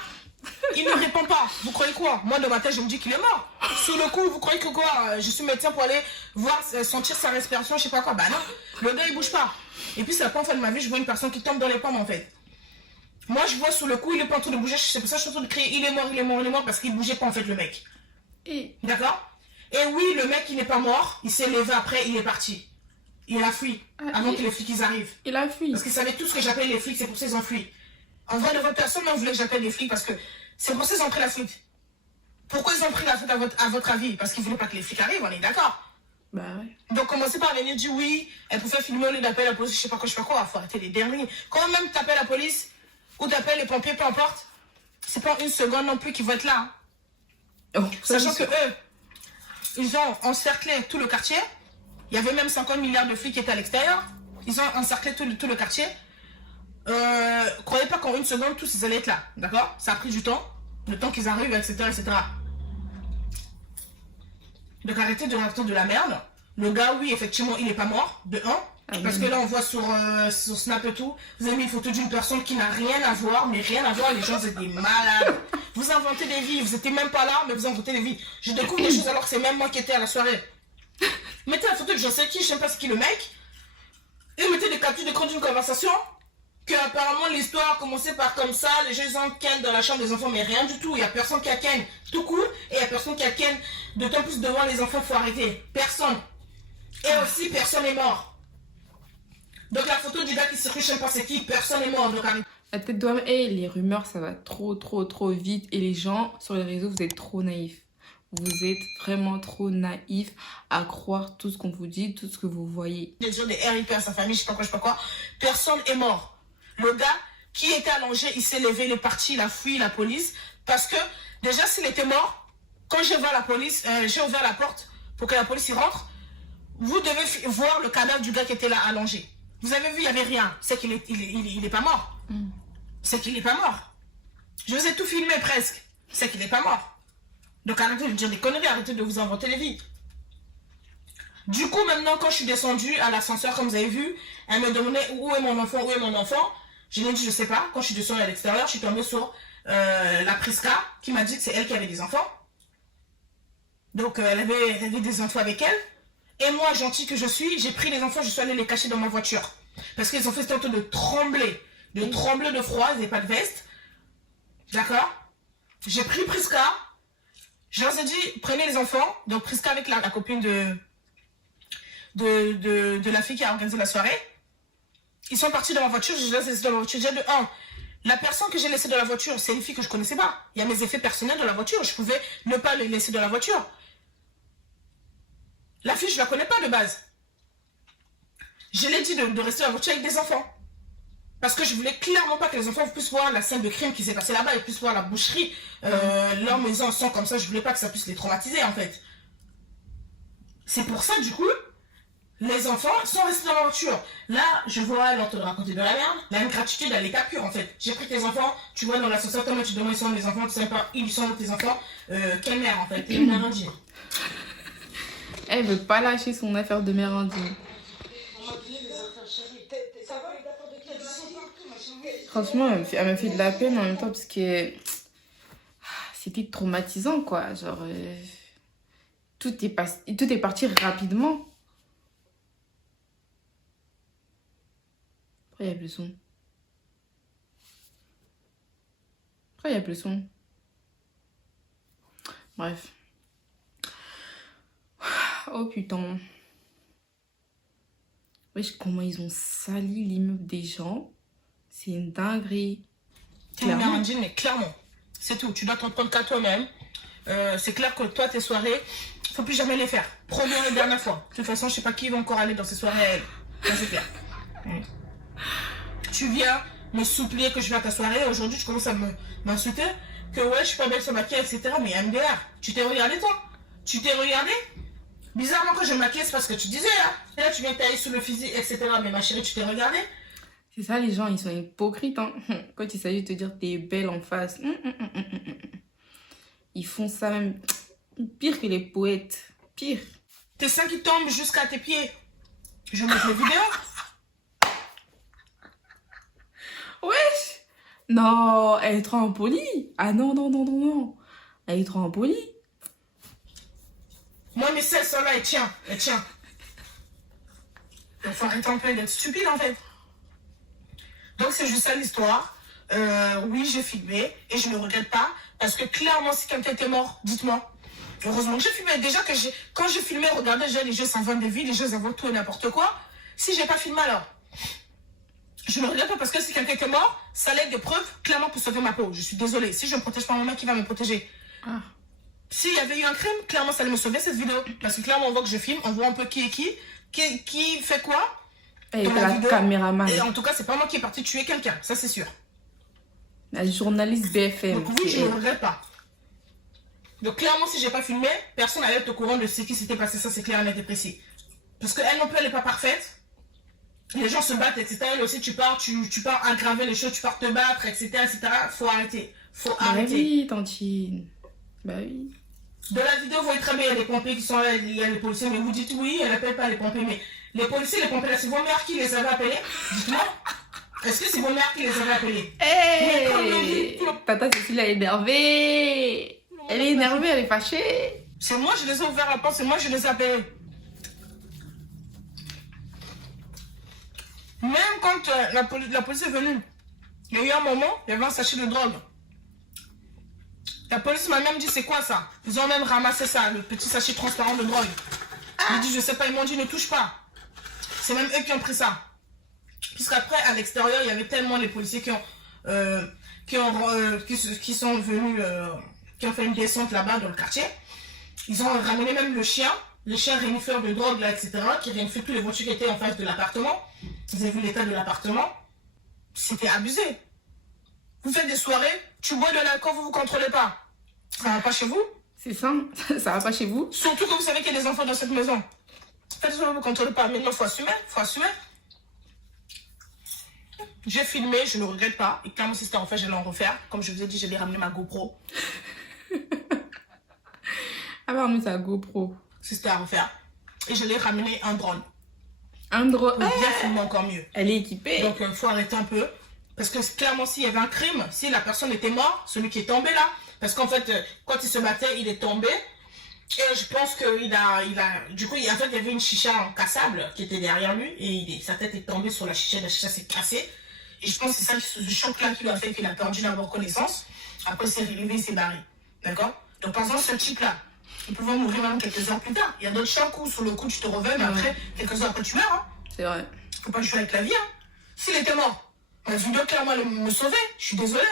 Il ne répond pas. Vous croyez quoi? Moi, de ma tête, je me dis qu'il est mort. Sur le coup, vous croyez que quoi? Je suis médecin pour aller voir, sentir sa respiration, je sais pas quoi. Bah non. Le gars, il bouge pas. Et puis, c'est la première fois de ma vie, je vois une personne qui tombe dans les pommes, en fait. Moi, je vois sur le coup, il est pas en train de bouger. C'est pour ça que je suis en train de crier, il est mort, parce qu'il bougeait pas, en fait, le mec. D'accord? Et oui, le mec, il n'est pas mort. Il s'est levé après, il est parti. Il a fui, avant que les flics ils arrivent. Il a fui. Parce qu'ils savaient tout ce que j'appelle les flics, c'est pour ça qu'ils ont fui. En vrai, de votre personne, on voulait que j'appelle les flics parce que c'est pour ça qu'ils ont pris la fuite. Pourquoi ils ont pris la fuite à votre avis? Parce qu'ils ne voulaient pas que les flics arrivent, on est d'accord? Bah ouais. Donc commencez par venir dire oui, elle pouvait filmer au lieu d'appeler la police, je sais pas quoi, faut arrêter les derniers. Quand même t'appelles la police ou t'appelles les pompiers, peu importe, c'est pas une seconde non plus qu'ils vont être là. Oh, sachant que eux, ils ont encerclé tout le quartier. Il y avait même 50 milliards de flics qui étaient à l'extérieur. Ils ont encerclé tout le quartier. Croyez pas qu'en une seconde, tous ils allaient être là. D'accord? Ça a pris du temps. Le temps qu'ils arrivent, etc., etc. Donc arrêtez de raconter de la merde. Le gars, oui, effectivement, il n'est pas mort. De 1. Parce que là, on voit sur Snap et tout. Vous avez mis une photo d'une personne qui n'a rien à voir. Mais rien à voir. Les gens, vous êtes des malades. Vous inventez des vies. Vous n'étiez même pas là, mais vous inventez des vies. Je découvre des choses alors que c'est même moi qui étais à la soirée. Mettez la photo de je sais qui, je sais pas c'est qui le mec. Et mettez des captures d'écran d'une conversation. que apparemment l'histoire a commencé par comme ça, les gens ils ont ken dans la chambre des enfants, mais rien du tout. Il n'y a personne qui a ken tout court et il n'y a personne qui a ken d'autant plus devant les enfants, il faut arrêter. Personne. Et aussi, personne n'est mort. Donc la photo du gars qui circule, je ne sais pas c'est qui, personne n'est mort. Donc arrêtez. La tête d'homme et les rumeurs, ça va trop vite. Et les gens sur les réseaux, vous êtes trop naïfs. Vous êtes vraiment trop naïfs à croire tout ce qu'on vous dit, tout ce que vous voyez. Des gens, des RIP à sa famille, je sais pas quoi. Personne est mort. Le gars qui était allongé, il s'est levé, il est parti, il a fui la police. Parce que déjà, s'il était mort, quand j'ai ouvert la police, j'ai ouvert la porte pour que la police y rentre, vous devez voir le cadavre du gars qui était là allongé. Vous avez vu, il n'y avait rien. C'est qu'il est pas mort. C'est qu'il n'est pas mort. Je vous ai tout filmé presque. C'est qu'il n'est pas mort. Donc arrêtez de dire des conneries, arrêtez de vous inventer les vies. Du coup, maintenant, quand je suis descendue à l'ascenseur, comme vous avez vu, elle me demandait où est mon enfant, où est mon enfant. Je lui ai dit, je sais pas. Quand je suis descendue à l'extérieur, je suis tombée sur la Prisca qui m'a dit que c'est elle qui avait des enfants. Donc, elle avait des enfants avec elle. Et moi, gentille que je suis, j'ai pris les enfants, je suis allée les cacher dans ma voiture. Parce qu'ils ont fait tantôt de trembler de froid, ils n'avaient pas de veste. D'accord? J'ai pris Prisca. Je leur ai dit, prenez les enfants. Donc, Prisca avec la copine de la fille qui a organisé la soirée. Ils sont partis dans ma voiture, je les ai laissés dans la voiture. J'ai de un, la personne que j'ai laissée dans la voiture, c'est une fille que je ne connaissais pas. Il y a mes effets personnels dans la voiture. Je pouvais ne pas les laisser dans la voiture. La fille, je ne la connais pas de base. Je l'ai dit de rester dans la voiture avec des enfants. Parce que je voulais clairement pas que les enfants puissent voir la scène de crime qui s'est passée là-bas et puissent voir la boucherie, leur maison en sang comme ça. Je voulais pas que ça puisse les traumatiser en fait. C'est pour ça du coup, les enfants sont restés dans la voiture. Là, je vois elle en te raconter de la merde. La ingratitude, elle est capture en fait. J'ai pris tes enfants, tu vois dans l'ascenseur, comment tu demandes ils sont les enfants, tu sais pas, ils sont tes enfants. Quelle mère en fait, une mérindine. Elle veut pas lâcher son affaire de mérindine. Franchement, elle m'a fait de la peine en même temps parce que c'était traumatisant quoi. Genre, tout est parti rapidement. Après, il n'y a plus le son. Bref. Oh putain. Wesh, comment ils ont sali l'immeuble des gens. C'est une dinguerie. T'es une mérindine, mais clairement. C'est tout. Tu dois t'en prendre qu'à toi-même. C'est clair que toi, tes soirées, faut plus jamais les faire. Première et dernière fois. De toute façon, je sais pas qui va encore aller dans ces soirées à elle. Ça, c'est clair. Tu viens me supplier que je viens à ta soirée. Aujourd'hui, tu commences à m'insulter. Que ouais, je suis pas belle sur maquillage, etc. Mais MDR, tu t'es regardé, toi? Tu t'es regardé? Bizarrement, quand je me maquille, c'est parce que tu disais, hein. Et là, tu viens tailler sous le physique, etc. Mais ma chérie, tu t'es regardé? C'est ça, les gens, ils sont hypocrites. Hein. Quand il s'agit de te dire que t'es belle en face. Ils font ça même pire que les poètes. Pire. Tes seins qui tombent jusqu'à tes pieds. Je vais mettre les vidéos. Wesh! Non, elle est trop impolie. Ah non. Elle est trop impolie. Moi, mes selles sont là, et tiens. Il faut arrêter un peu d'être stupide, en fait. Donc, c'est juste ça l'histoire. Oui, j'ai filmé et je ne regrette pas. Parce que clairement, si quelqu'un était mort, dites-moi. Heureusement que j'ai filmé. Déjà, quand j'ai filmé, regardez, déjà, les jeux s'inventent des vies, les jeux inventent tout et n'importe quoi. Si j'ai pas filmé, alors, je ne regrette pas parce que si quelqu'un était mort, ça allait être des preuves clairement pour sauver ma peau. Je suis désolée. Si je ne protège pas mon mec, qui va me protéger? S'il y avait eu un crime, clairement, ça allait me sauver cette vidéo. Parce que clairement, on voit que je filme, on voit un peu qui est qui fait quoi. Elle est la caméraman. Et en tout cas, c'est pas moi qui est parti tuer quelqu'un, ça c'est sûr. La journaliste BFM. Donc oui, je ne regrette pas. Donc clairement, si j'ai pas filmé, personne n'allait être au courant de ce qui s'était passé, ça c'est clair, net et précis. Parce qu'elle non plus, elle n'est pas parfaite. Les gens se battent, etc. Elle aussi, tu pars aggraver les choses, tu pars te battre, etc. Faut arrêter. Bah oui, tantine. Bah oui. De la vidéo, vous voyez très bien, il y a les pompiers qui sont là, il y a les policiers, mais vous dites oui, elle n'appelle pas les pompiers, mais les policiers, les pompiers, là, c'est vos mères qui les avaient appelés? Dites-moi. Est-ce que c'est vos mères qui les avaient appelés? Hey, Tata Cécile, elle est énervée. Elle est énervée, elle est fâchée. C'est moi, je les ai ouvert la porte, c'est moi, je les ai appelés. Même quand la police est venue, il y a eu un moment, il y avait un sachet de drogue. La police m'a même dit, c'est quoi ça? Ils ont même ramassé ça, le petit sachet transparent de drogue. J'ai dit, je sais pas, ils m'ont dit, ne touche pas. C'est même eux qui ont pris ça. Puisqu'après, à l'extérieur, il y avait tellement les policiers qui sont venus, qui ont fait une descente là-bas dans le quartier. Ils ont ramené même le chien renifleur de drogue, là, etc., qui reniflait tous les voitures qui étaient en face de l'appartement. Vous avez vu l'état de l'appartement? C'était abusé. Vous faites des soirées, tu bois de l'alcool, vous ne contrôlez pas. Ça va pas chez vous? C'est ça, ça va pas chez vous? Surtout que vous savez qu'il y a des enfants dans cette maison. Faites ça, vous ne contrôlez pas. Maintenant, il faut assumer, J'ai filmé, je ne regrette pas. Et clairement, si c'était à refaire, j'allais en refaire. Comme je vous ai dit, j'allais ramener ma GoPro. Ah bah, mais sa GoPro. Si c'était à refaire. Et j'allais ramener un drone. Un drone. Pour bien filmer encore mieux. Elle est équipée. Donc, il faut arrêter un peu. Parce que clairement, s'il y avait un crime, si la personne était morte, celui qui est tombé là, parce qu'en fait, quand il se battait, il est tombé. Et je pense du coup, en fait, il y avait une chicha en cassable qui était derrière lui. Et sa tête est tombée sur la chicha s'est cassée. Et je pense que c'est ça, ce choc-là qui lui a fait qu'il a perdu d'avoir connaissance. Après, c'est relevé, il s'est barré. D'accord? Donc, par exemple, ce type-là, il pouvait mourir même quelques heures plus tard. Il y a d'autres chocs où, sur le coup, tu te réveilles, mais après, quelques heures après, tu meurs. Hein. C'est vrai. Faut pas jouer avec la vie. Hein. S'il était mort, ma vidéo, clairement, allait me sauver. Je suis désolée.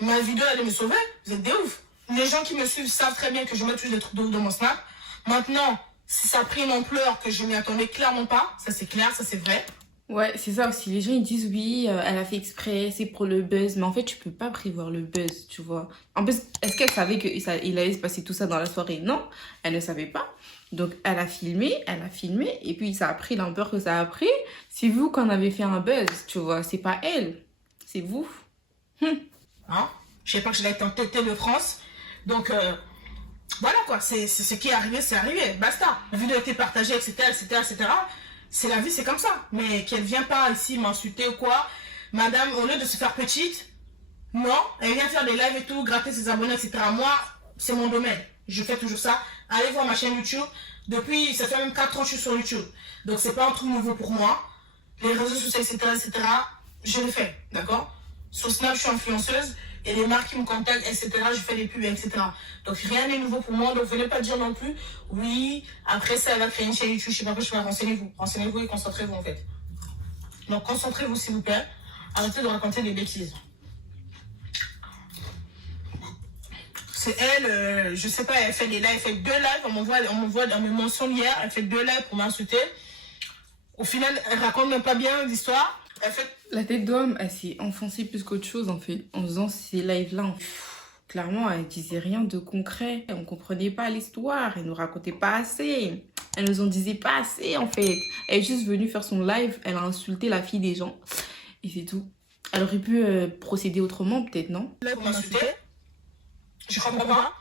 Ma vidéo allait me sauver. Vous êtes des ouf. Les gens qui me suivent savent très bien que je mets toujours des trucs de ouf dans mon snap. Maintenant, si ça a pris une ampleur que je m'y attendais clairement pas, ça c'est clair, ça c'est vrai. Ouais, c'est ça aussi. Les gens, ils disent oui, elle a fait exprès, c'est pour le buzz. Mais en fait, tu peux pas prévoir le buzz, tu vois. En plus, est-ce qu'elle savait qu'il allait se passer tout ça dans la soirée? Non, elle ne savait pas. Donc, elle a filmé. Et puis, ça a pris l'ampleur que ça a pris. C'est vous qui en avez fait un buzz, tu vois. C'est pas elle, c'est vous. Hein? Je sais pas que je l'ai été en tête de France. Donc, voilà quoi. C'est ce qui est arrivé, c'est arrivé. Basta. La vidéo a été partagée, etc., etc., etc. C'est la vie, c'est comme ça. Mais qu'elle vient pas ici m'insulter ou quoi. Madame, au lieu de se faire petite, non, elle vient faire des lives et tout, gratter ses abonnés, etc. Moi, c'est mon domaine. Je fais toujours ça. Allez voir ma chaîne YouTube. Depuis, ça fait même 4 ans que je suis sur YouTube. Donc, c'est pas un truc nouveau pour moi. Les réseaux sociaux, etc., etc., je le fais, d'accord? Sur Snap, je suis influenceuse. Et les marques qui me contactent, etc., je fais des pubs, etc. Donc, rien n'est nouveau pour moi. Donc, venez pas dire non plus, oui, après ça, elle va créer une chaîne YouTube, je sais pas quoi, je sais pas, renseignez-vous. Renseignez-vous et concentrez-vous, en fait. Donc, concentrez-vous, s'il vous plaît. Arrêtez de raconter des bêtises. C'est elle, je sais pas, elle fait des lives, elle fait 2 lives, on me mentionne hier, elle fait 2 lives pour m'insulter. Au final, elle raconte même pas bien l'histoire. Elle fait... La tête d'homme, elle s'est enfoncée plus qu'autre chose, en fait, en faisant ces lives-là. Clairement, elle disait rien de concret. On comprenait pas l'histoire, elle nous racontait pas assez. Elle nous en disait pas assez, en fait. Elle est juste venue faire son live, elle a insulté la fille des gens. Et c'est tout. Elle aurait pu procéder autrement, peut-être, non? Là, pour m'insulter, je comprends pas.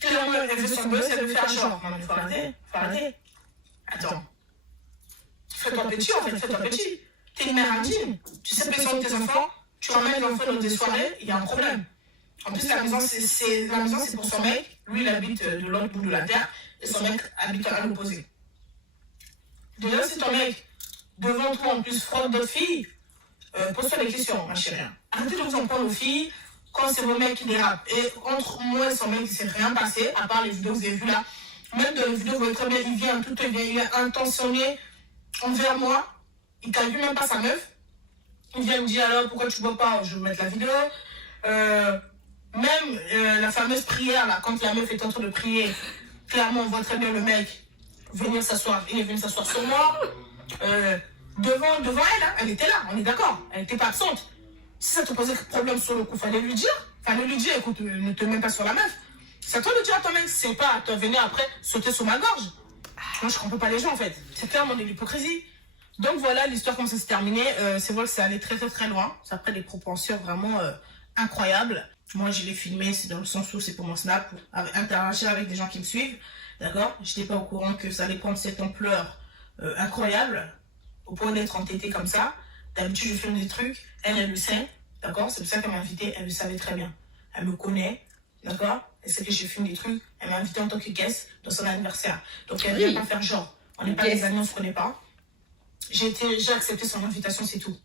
Clairement, elle veut son buzz, elle veut faire genre. Non, mais faut arrêter. Attends. Fais-toi petit, en fait, fais-toi petit. T'es une mère indigne. Tu sais pas de tes enfants, tu ramènes l'enfant dans des soirées, il y a un problème. En plus, la maison, c'est pour son mec. Lui, il habite de l'autre bout de la terre. Et son mec habite à l'opposé. Déjà, si ton mec, devant toi, en plus, fraude d'autres filles, pose-toi des questions, ma chérie. Arrêtez de vous en prendre aux filles quand c'est vos mecs qui dérapent. Et entre moi et son mec, il ne s'est rien passé, à part les vidéos que vous avez vues là. Même dans les vidéos, vous voyez très bien, il est intentionné envers moi. Il ne calcule même pas sa meuf. Il vient me dire alors pourquoi tu bois pas, je vais mettre la vidéo. Même la fameuse prière là, quand la meuf est en train de prier, clairement on voit très bien le mec venir s'asseoir. Il est venu s'asseoir sur moi. Devant elle, hein, elle était là, on est d'accord. Elle n'était pas absente. Si ça te posait problème sur le coup, fallait lui dire, écoute, ne te mets pas sur la meuf. C'est à toi de dire à ton mec, c'est pas à toi de venir après sauter sur ma gorge. Moi je comprends pas les gens en fait. C'est clairement de l'hypocrisie. Donc voilà, l'histoire comme ça s'est terminée. C'est vrai que ça allait très très très loin. Ça a pris des proportions vraiment incroyables. Moi je l'ai filmé, c'est dans le sens où c'est pour mon snap, pour interagir avec des gens qui me suivent. D'accord? Je n'étais pas au courant que ça allait prendre cette ampleur incroyable, au point d'être entêtée comme ça. D'habitude je filme des trucs, elle le sait. D'accord? C'est pour ça qu'elle m'a invitée, elle le savait très bien. Elle me connaît. D'accord? Elle sait que je filme des trucs. Elle m'a invitée en tant que guest dans son anniversaire. Donc elle ne vient pas faire genre. On n'est pas des amis, on ne se connaît pas. J'ai accepté son invitation, c'est tout.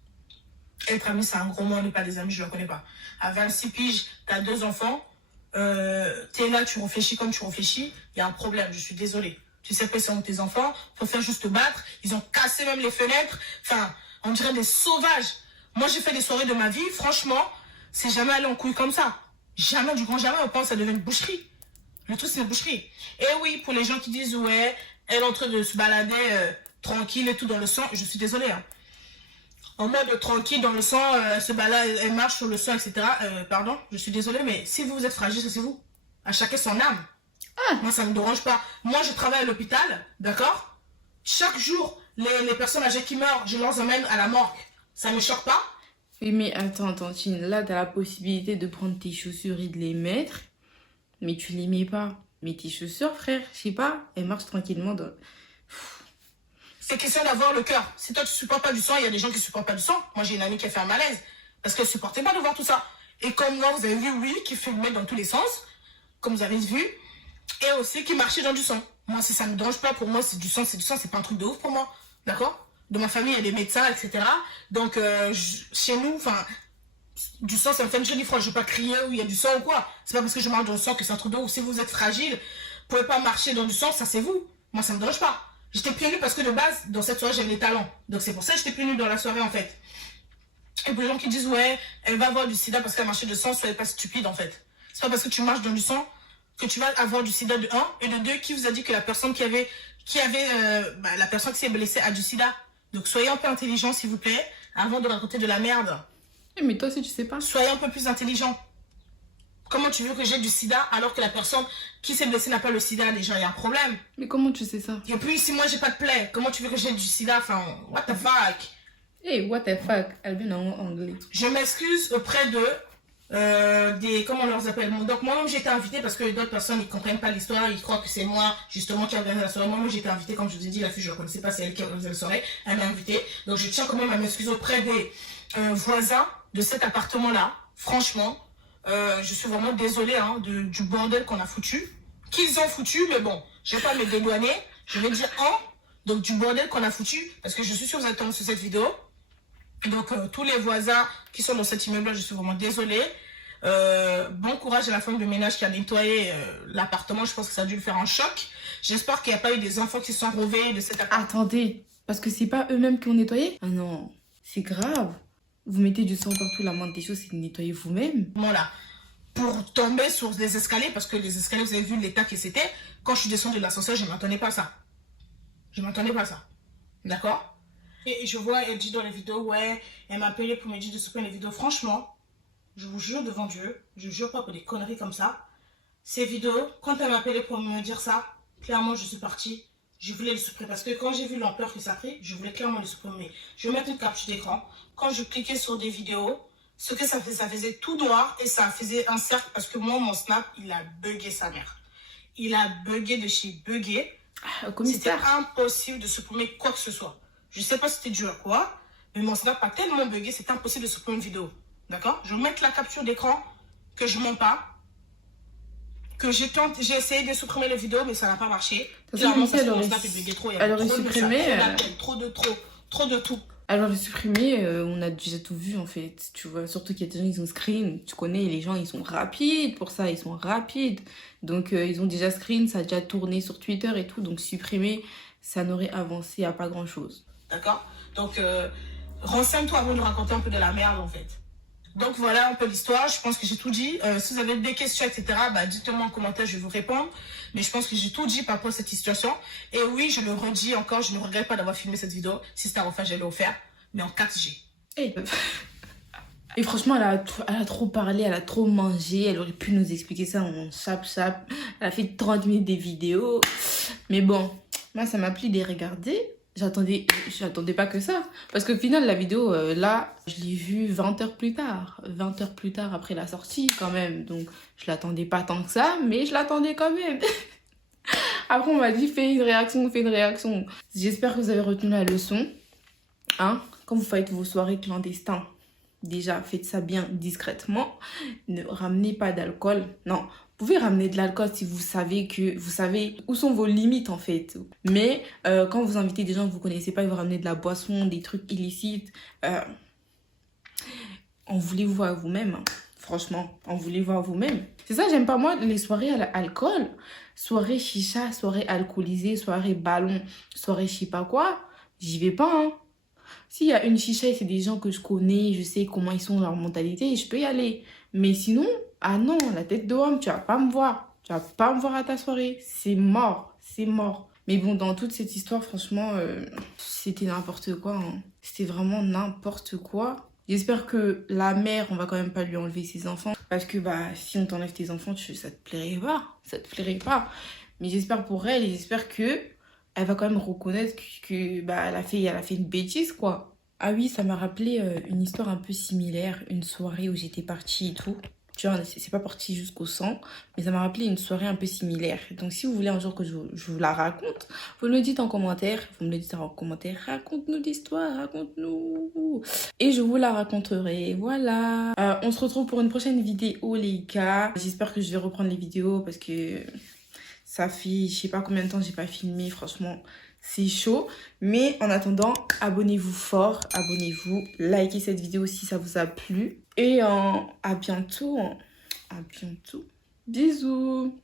Être ami, c'est un gros mot, on n'est pas des amis, je ne le connais pas. À 26 piges, tu as 2 enfants, t'es là, tu réfléchis comme tu réfléchis, il y a un problème, je suis désolée. Tu sais quoi, c'est tes enfants, pour faire juste te battre, ils ont cassé même les fenêtres, enfin, on dirait des sauvages. Moi, j'ai fait des soirées de ma vie, franchement, c'est jamais allé en couille comme ça. Jamais, du grand jamais, on pense que ça devient une boucherie. Le truc, c'est une boucherie. Et oui, pour les gens qui disent, ouais, elle est en train de se balader tranquille et tout dans le sang, je suis désolée, hein. En mode tranquille dans le sang, elle se balade, elle marche sur le sang, etc. Pardon, je suis désolée, mais si vous êtes fragile, ça c'est vous. À chacun son âme. Moi, ça ne me dérange pas. Moi, je travaille à l'hôpital, d'accord? Chaque jour, les personnes âgées qui meurent, je les emmène à la morgue. Ça ne me choque pas? Oui, mais attends, Tantine, là, t'as la possibilité de prendre tes chaussures et de les mettre, mais tu les mets pas. Mais tes chaussures, frère, je sais pas, elles marchent tranquillement dans... C'est question d'avoir le cœur. Si toi, tu supportes pas du sang, il y a des gens qui supportent pas du sang. Moi, j'ai une amie qui a fait un malaise parce qu'elle supportait pas de voir tout ça. Et comme moi, vous avez vu, oui, qui filmait dans tous les sens, comme vous avez vu, et aussi qui marchait dans du sang. Moi, si ça me dérange pas, pour moi, c'est du sang, c'est pas un truc de ouf pour moi. D'accord? De ma famille, il y a des médecins, etc. Donc, chez nous, enfin, du sang, ça me fait une jolie fois. Je vais pas crier où il y a du sang ou quoi. C'est pas parce que je marche dans le sang que c'est un truc de ouf. Si vous êtes fragile, vous pouvez pas marcher dans du sang, ça c'est vous. Moi, ça me dérange pas. J'étais pieds nus parce que de base, dans cette soirée, j'avais des talents. Donc c'est pour ça que j'étais pieds nus dans la soirée, en fait. Et pour les gens qui disent, ouais, elle va avoir du sida parce qu'elle marchait de sang, soyez pas stupide, en fait. C'est pas parce que tu marches dans du sang que tu vas avoir du sida de 1. Et de 2, qui vous a dit que la personne la personne qui s'est blessée a du sida? Donc soyez un peu intelligent, s'il vous plaît, avant de raconter de la merde. Mais toi aussi, tu sais pas. Soyez un peu plus intelligent. Comment tu veux que j'ai du sida alors que la personne qui s'est blessée n'a pas le sida? Déjà, il y a un problème. Mais comment tu sais ça? Et puis, si moi, j'ai pas de plaie, comment tu veux que j'ai du sida? Enfin, what the fuck? Hey, what the fuck? Elle vient en anglais. Je m'excuse auprès des... Comment on leur appelle? Donc, moi-même, j'ai été invitée parce que d'autres personnes, ils comprennent pas l'histoire. Ils croient que c'est moi, justement, qui organise la soirée. Moi, j'ai été invitée, comme je vous ai dit, la fille, je ne la connaissais pas, c'est elle qui a organisé la soirée. Elle m'a invitée. Donc, je tiens quand même à m'excuser auprès des voisins de cet appartement-là. Franchement. Je suis vraiment désolée hein, du bordel qu'on a foutu. Qu'ils ont foutu, mais bon, je vais pas me dédouaner. Je vais dire donc du bordel qu'on a foutu, parce que je suis sûre que vous êtes tombés sur cette vidéo. Donc tous les voisins qui sont dans cet immeuble-là, je suis vraiment désolée. Bon courage à la femme de ménage qui a nettoyé l'appartement. Je pense que ça a dû lui faire un choc. J'espère qu'il n'y a pas eu des enfants qui se sont réveillés de cet appartement. Attendez, parce que c'est pas eux-mêmes qui ont nettoyé? Ah non, c'est grave. Vous mettez du sang partout, la moindre des choses, c'est de nettoyer vous-même. Voilà. Pour tomber sur les escaliers, parce que les escaliers, vous avez vu l'état que c'était. Quand je suis descendue de l'ascenseur, je ne m'attendais pas à ça. Je ne m'attendais pas à ça. D'accord? Et je vois, elle dit dans les vidéos, ouais, elle m'a appelé pour me dire de supprimer les vidéos. Franchement, je vous jure devant Dieu, je jure pas pour des conneries comme ça. Ces vidéos, quand elle m'a appelé pour me dire ça, clairement, je suis partie. Je voulais le supprimer parce que quand j'ai vu l'ampleur que ça a pris, je voulais clairement le supprimer. Je vais mettre une capture d'écran. Quand je cliquais sur des vidéos, ce que ça faisait tout noir et ça faisait un cercle parce que moi, mon Snap, il a bugué sa mère. Il a bugué de chez bugué. C'était impossible de supprimer quoi que ce soit. Je sais pas si c'était dû à quoi, mais mon Snap a tellement bugué, c'était impossible de supprimer une vidéo. D'accord? Je vais mettre la capture d'écran, que je mens pas. Que j'ai essayé de supprimer les vidéos, mais ça n'a pas marché. Clairement, parce que mon Snap, il buguait trop. Il y avait trop de supprimé, trop de tout. Alors le supprimer, on a déjà tout vu en fait, tu vois, surtout qu'il y a des gens ils ont screen, tu connais, les gens ils sont rapides pour ça, ils sont rapides, donc ils ont déjà screen, ça a déjà tourné sur Twitter et tout, donc supprimer, ça n'aurait avancé à pas grand chose. D'accord? Donc renseigne-toi avant de raconter un peu de la merde en fait. Donc voilà un peu l'histoire, je pense que j'ai tout dit. Si vous avez des questions, etc., bah, dites-moi en commentaire, je vais vous répondre. Mais je pense que j'ai tout dit par rapport à cette situation. Et oui, je le redis encore, je ne regrette pas d'avoir filmé cette vidéo. Si c'était à refaire, j'allais le faire, mais en 4G. Et franchement, elle a trop parlé, elle a trop mangé. Elle aurait pu nous expliquer ça en chap-chap. Elle a fait 30 minutes des vidéos. Mais bon, moi, ça m'a plu de les regarder. J'attendais pas que ça. Parce qu'au final, la vidéo, là, je l'ai vue 20 heures plus tard. 20 heures plus tard après la sortie, quand même. Donc, je l'attendais pas tant que ça, mais je l'attendais quand même. Après, on m'a dit, fais une réaction. J'espère que vous avez retenu la leçon. Hein, quand vous faites vos soirées clandestines, déjà, faites ça bien discrètement. Ne ramenez pas d'alcool. Non, vous pouvez ramener de l'alcool si vous savez où sont vos limites en fait. Mais quand vous invitez des gens que vous connaissez pas et vous ramenez de la boisson, des trucs illicites, en voulez-vous à vous-même. Franchement, en voulez-vous à vous-même. C'est ça, j'aime pas moi les soirées à l'alcool. Soirée chicha, soirée alcoolisée, soirée ballon, soirée je sais pas quoi. J'y vais pas, hein. S'il y a une chicha et c'est des gens que je connais, je sais comment ils sont, leur mentalité, je peux y aller. Mais sinon, ah non, la tête de homme, tu vas pas me voir. Tu vas pas me voir à ta soirée. C'est mort, c'est mort. Mais bon, dans toute cette histoire, franchement, c'était n'importe quoi, hein. C'était vraiment n'importe quoi. J'espère que la mère, on va quand même pas lui enlever ses enfants. Parce que bah, si on t'enlève tes enfants, ça te plairait pas. Ça te plairait pas. Mais j'espère pour elle et j'espère que elle va quand même reconnaître que bah, elle a fait une bêtise, quoi. Ah oui, ça m'a rappelé une histoire un peu similaire. Une soirée où j'étais partie et tout. Tu vois, c'est pas parti jusqu'au sang, mais ça m'a rappelé une soirée un peu similaire. Donc si vous voulez un jour que je vous la raconte, vous me le dites en commentaire. Vous me le dites en commentaire. Raconte-nous l'histoire, raconte-nous. Et je vous la raconterai. Voilà. On se retrouve pour une prochaine vidéo, les gars. J'espère que je vais reprendre les vidéos parce que ça fait je sais pas combien de temps que j'ai pas filmé. Franchement, c'est chaud. Mais en attendant, abonnez-vous fort. Abonnez-vous. Likez cette vidéo si ça vous a plu. Et à bientôt. À bientôt. Bisous.